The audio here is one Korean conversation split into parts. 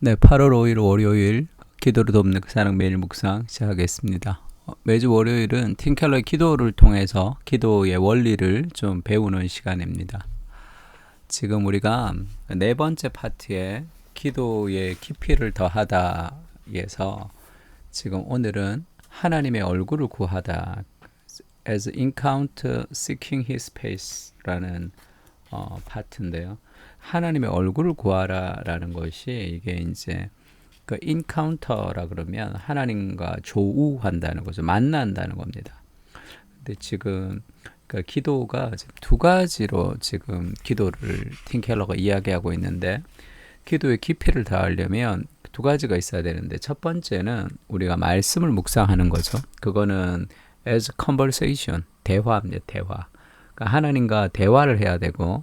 네, 8월 5일 월요일 기도를 돕는 그 사랑 매일 묵상 시작하겠습니다. 매주 월요일은 팀켈러의 기도를 통해서 기도의 원리를 좀 배우는 시간입니다. 지금 우리가 네 번째 파트에 기도의 깊이를 더하다에서 지금 오늘은 하나님의 얼굴을 구하다 as encounter seeking his face라는 파트인데요. 하나님의 얼굴을 구하라라는 것이 이게 이제 그 인카운터라 그러면 하나님과 조우한다는 거죠. 만난다는 겁니다. 근데 지금 그 기도가 지금 두 가지로 지금 기도를 팀 켈러가 이야기하고 있는데 기도의 깊이를 더하려면 두 가지가 있어야 되는데 첫 번째는 우리가 말씀을 묵상하는 거죠. 그거는 as conversation, 대화입니다. 대화. 그러니까 하나님과 대화를 해야 되고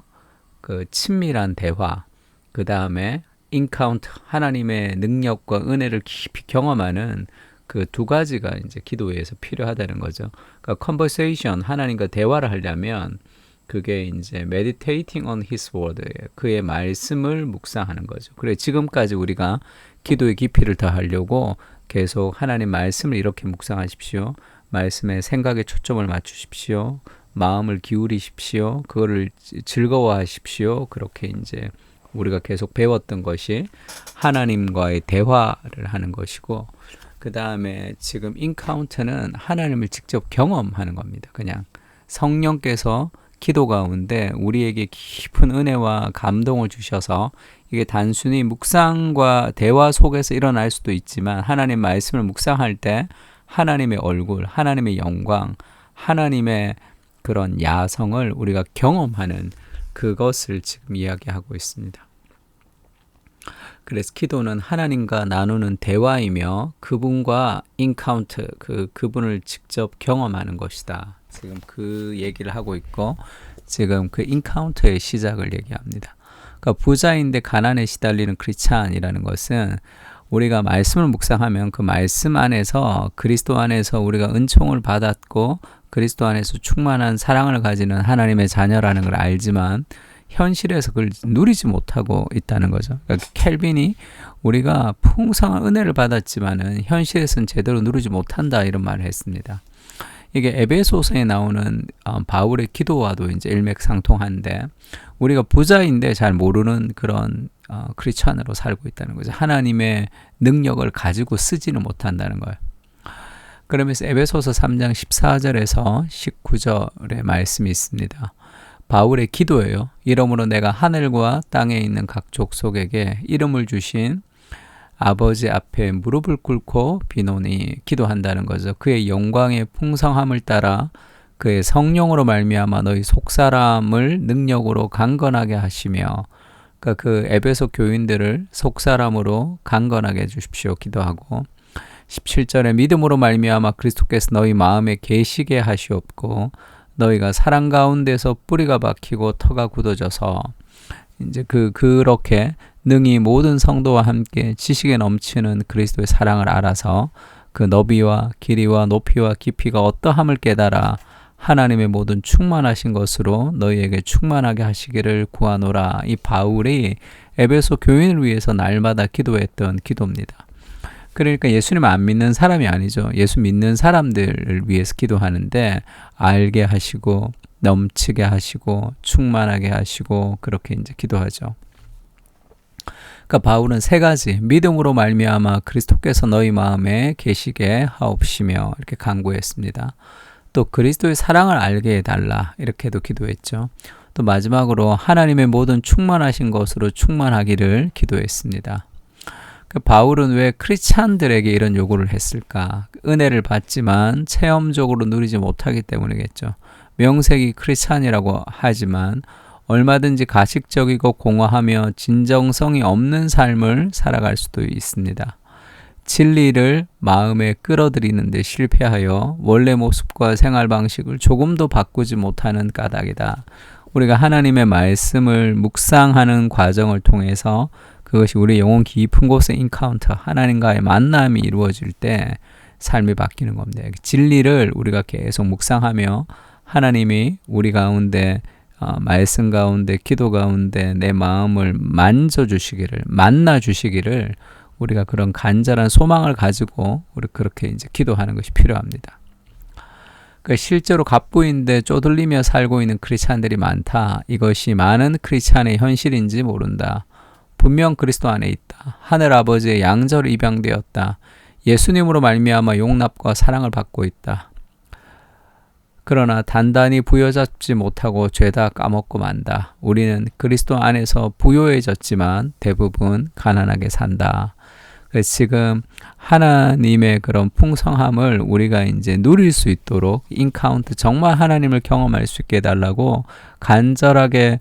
그 친밀한 대화, 그 다음에 인카운트, 하나님의 능력과 은혜를 깊이 경험하는 그 두 가지가 이제 기도에서 필요하다는 거죠. 그러니까 conversation, 하나님과 대화를 하려면 그게 이제 meditating on His word예요. 그의 말씀을 묵상하는 거죠. 그래 지금까지 우리가 기도의 깊이를 더하려고 계속 하나님 말씀을 이렇게 묵상하십시오. 말씀에 생각에 초점을 맞추십시오. 마음을 기울이십시오. 그거를 즐거워하십시오. 그렇게 이제 우리가 계속 배웠던 것이 하나님과의 대화를 하는 것이고, 그 다음에 지금 인카운트는 하나님을 직접 경험하는 겁니다. 그냥 성령께서 기도 가운데 우리에게 깊은 은혜와 감동을 주셔서 이게 단순히 묵상과 대화 속에서 일어날 수도 있지만 하나님 말씀을 묵상할 때 하나님의 얼굴, 하나님의 영광, 하나님의 그런 야성을 우리가 경험하는 그것을 지금 이야기하고 있습니다. 그래서 기도는 하나님과 나누는 대화이며 그분과 인카운트, 그분을 직접 경험하는 것이다. 지금 그 얘기를 하고 있고 지금 그 인카운트의 시작을 얘기합니다. 그러니까 부자인데 가난에 시달리는 크리스찬이라는 것은 우리가 말씀을 묵상하면 그 말씀 안에서 그리스도 안에서 우리가 은총을 받았고 그리스도 안에서 충만한 사랑을 가지는 하나님의 자녀라는 걸 알지만 현실에서 그걸 누리지 못하고 있다는 거죠. 그러니까 켈빈이 우리가 풍성한 은혜를 받았지만은 현실에서는 제대로 누리지 못한다 이런 말을 했습니다. 이게 에베소서에 나오는 바울의 기도와도 이제 일맥상통한데 우리가 부자인데 잘 모르는 그런 크리스천으로 살고 있다는 거죠. 하나님의 능력을 가지고 쓰지는 못한다는 거예요. 그러면서 에베소서 3장 14절에서 19절의 말씀이 있습니다. 바울의 기도예요. 이러므로 내가 하늘과 땅에 있는 각 족속에게 이름을 주신 아버지 앞에 무릎을 꿇고 비노니 기도한다는 거죠. 그의 영광의 풍성함을 따라 그의 성령으로 말미암아 너희 속사람을 능력으로 강건하게 하시며 그러니까 그 에베소 교인들을 속사람으로 강건하게 해주십시오. 기도하고 17절에 믿음으로 말미암아 그리스도께서 너희 마음에 계시게 하시옵고 너희가 사랑 가운데서 뿌리가 박히고 터가 굳어져서 이제 그렇게 능히 모든 성도와 함께 지식에 넘치는 그리스도의 사랑을 알아서 그 너비와 길이와 높이와 깊이가 어떠함을 깨달아 하나님의 모든 충만하신 것으로 너희에게 충만하게 하시기를 구하노라. 이 바울이 에베소 교인을 위해서 날마다 기도했던 기도입니다. 그러니까 예수님 안 믿는 사람이 아니죠. 예수 믿는 사람들을 위해서 기도하는데 알게 하시고 넘치게 하시고 충만하게 하시고 그렇게 이제 기도하죠. 그러니까 바울은 세 가지 믿음으로 말미암아 그리스도께서 너희 마음에 계시게 하옵시며 이렇게 간구했습니다. 또 그리스도의 사랑을 알게 해달라 이렇게도 기도했죠. 또 마지막으로 하나님의 모든 충만하신 것으로 충만하기를 기도했습니다. 바울은 왜 크리스찬들에게 이런 요구를 했을까? 은혜를 받지만 체험적으로 누리지 못하기 때문이겠죠. 명색이 크리스찬이라고 하지만 얼마든지 가식적이고 공허하며 진정성이 없는 삶을 살아갈 수도 있습니다. 진리를 마음에 끌어들이는 데 실패하여 원래 모습과 생활 방식을 조금도 바꾸지 못하는 까닭이다. 우리가 하나님의 말씀을 묵상하는 과정을 통해서 그것이 우리 영혼 깊은 곳의 인카운터, 하나님과의 만남이 이루어질 때 삶이 바뀌는 겁니다. 진리를 우리가 계속 묵상하며 하나님이 우리 가운데 말씀 가운데 기도 가운데 내 마음을 만져주시기를 만나주시기를 우리가 그런 간절한 소망을 가지고 우리 그렇게 이제 기도하는 것이 필요합니다. 그러니까 실제로 갑부인데 쪼들리며 살고 있는 크리스찬들이 많다. 이것이 많은 크리스찬의 현실인지 모른다. 분명 그리스도 안에 있다. 하늘 아버지의 양자로 입양되었다. 예수님으로 말미암아 용납과 사랑을 받고 있다. 그러나 단단히 부여잡지 못하고 죄다 까먹고 만다. 우리는 그리스도 안에서 부요해졌지만 대부분 가난하게 산다. 그래서 지금 하나님의 그런 풍성함을 우리가 이제 누릴 수 있도록 인카운트 정말 하나님을 경험할 수 있게 해달라고 간절하게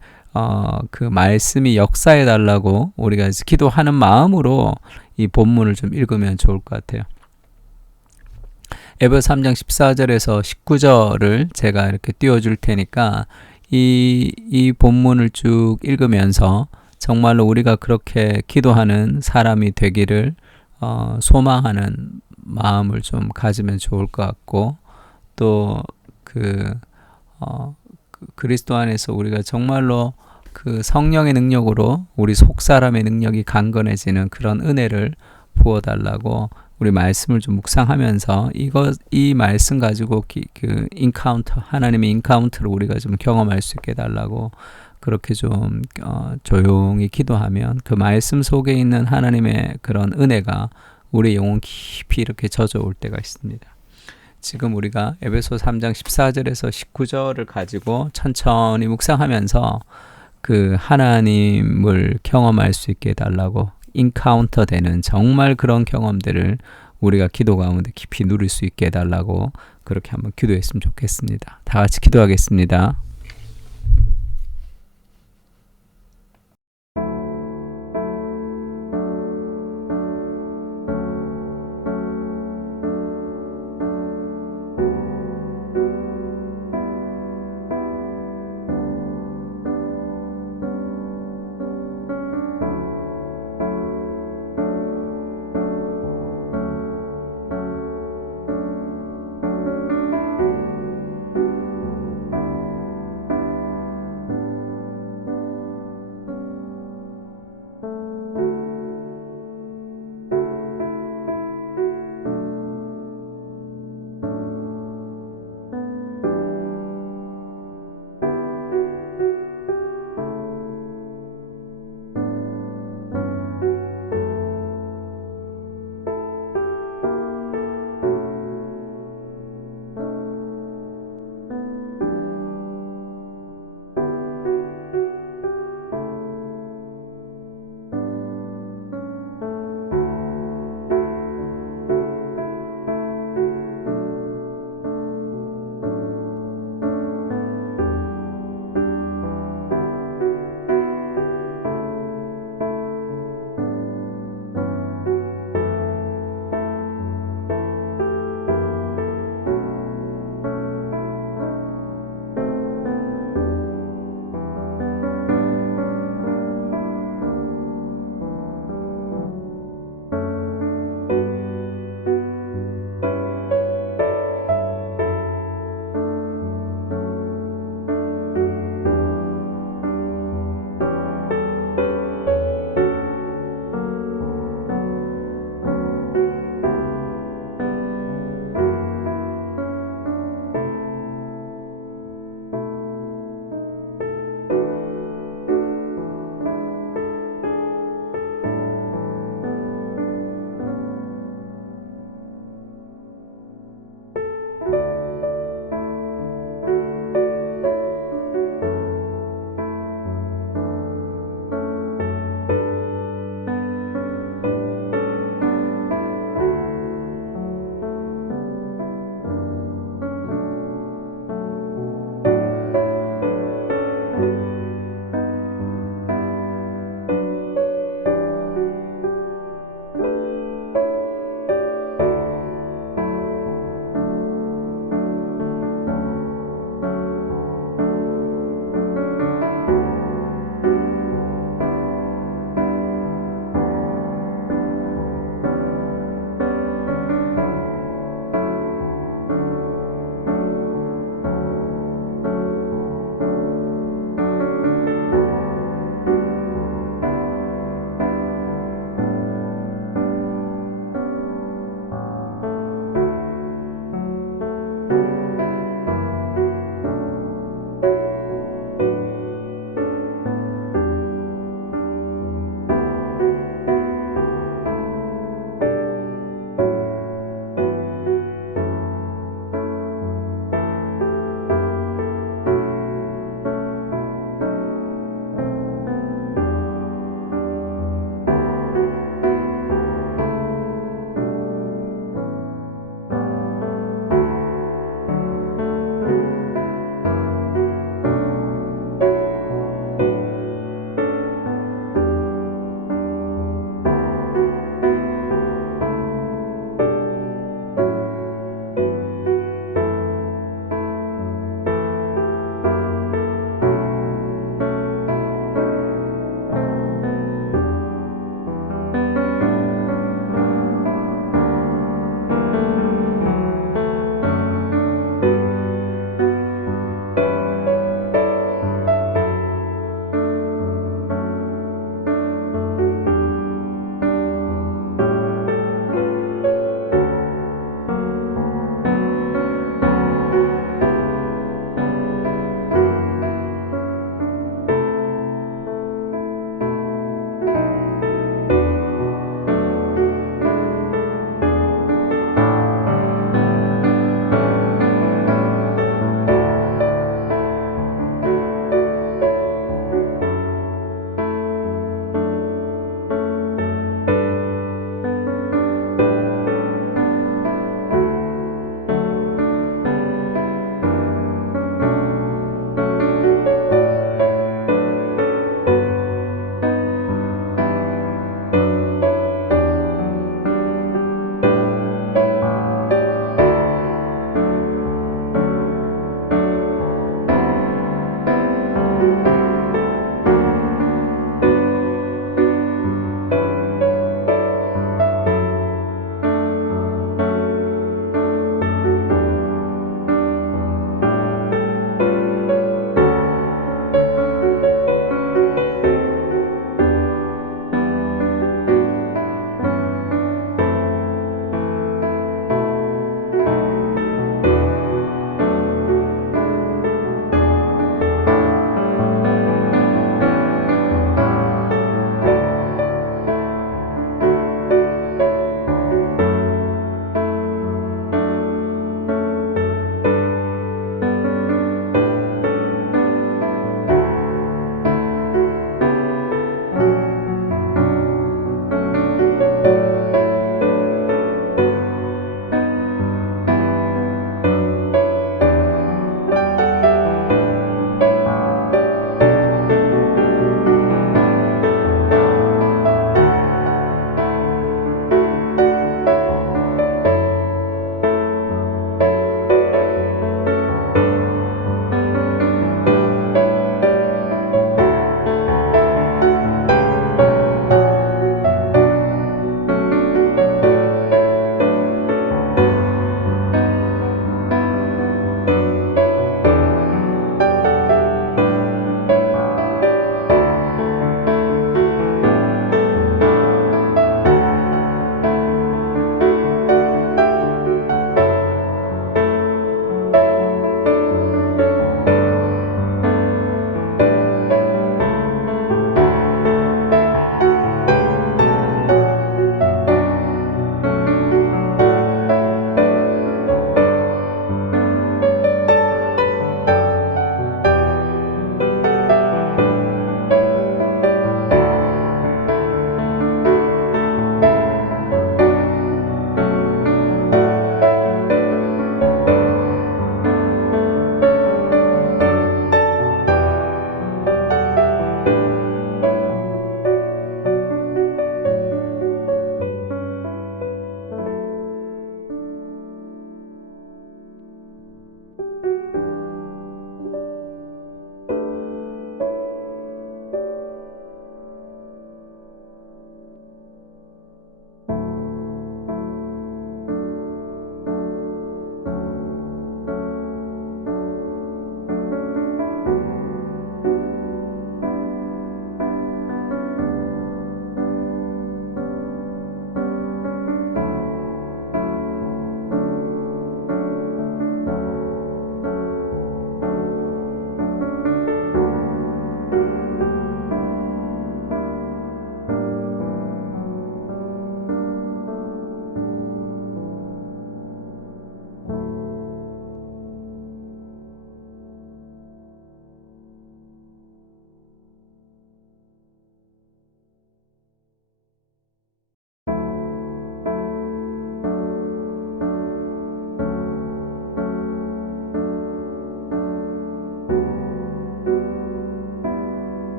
그 말씀이 역사해 달라고 우리가 기도하는 마음으로 이 본문을 좀 읽으면 좋을 것 같아요. 에베소 3장 14절에서 19절을 제가 이렇게 띄워줄 테니까 이 본문을 쭉 읽으면서 정말로 우리가 그렇게 기도하는 사람이 되기를 소망하는 마음을 좀 가지면 좋을 것 같고 또 그리스도 안에서 우리가 정말로 그 성령의 능력으로 우리 속사람의 능력이 강건해지는 그런 은혜를 부어달라고 우리 말씀을 좀 묵상하면서 이 말씀 가지고 그 인카운터 하나님의 인카운터를 우리가 좀 경험할 수 있게 해달라고 그렇게 좀 조용히 기도하면 그 말씀 속에 있는 하나님의 그런 은혜가 우리 영혼 깊이 이렇게 젖어올 때가 있습니다. 지금 우리가 에베소 3장 14절에서 19절을 가지고 천천히 묵상하면서 그 하나님을 경험할 수 있게 해달라고 인카운터 되는 정말 그런 경험들을 우리가 기도 가운데 깊이 누릴 수 있게 해달라고 그렇게 한번 기도했으면 좋겠습니다. 다 같이 기도하겠습니다.